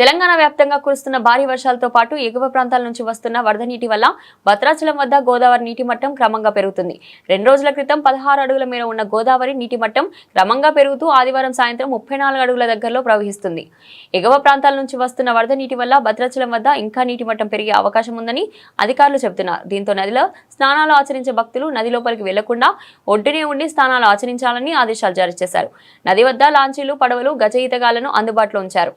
తెలంగాణ వ్యాప్తంగా కురుస్తున్న భారీ వర్షాలతో పాటు ఎగువ ప్రాంతాల నుంచి వస్తున్న వరద నీటి వల్ల భద్రాచలం వద్ద గోదావరి నీటి మట్టం క్రమంగా పెరుగుతుంది. 2 రోజుల క్రితం 16 అడుగుల మేర ఉన్న గోదావరి నీటి మట్టం క్రమంగా పెరుగుతూ ఆదివారం సాయంత్రం 34 అడుగుల దగ్గరలో ప్రవహిస్తుంది. ఎగువ ప్రాంతాల నుంచి వస్తున్న వరద నీటి వల్ల భద్రాచలం వద్ద ఇంకా నీటి మట్టం పెరిగే అవకాశం ఉందని అధికారులు చెబుతున్నారు. దీంతో నదిలో స్నానాలు ఆచరించే భక్తులు నది లోపలికి వెళ్లకుండా ఒడ్డునే ఉండి స్నానాలు ఆచరించాలని ఆదేశాలు జారీ చేశారు. నది వద్ద లాంచీలు, పడవలు, గజ ఈతగాళ్లను అందుబాటులో ఉంచారు.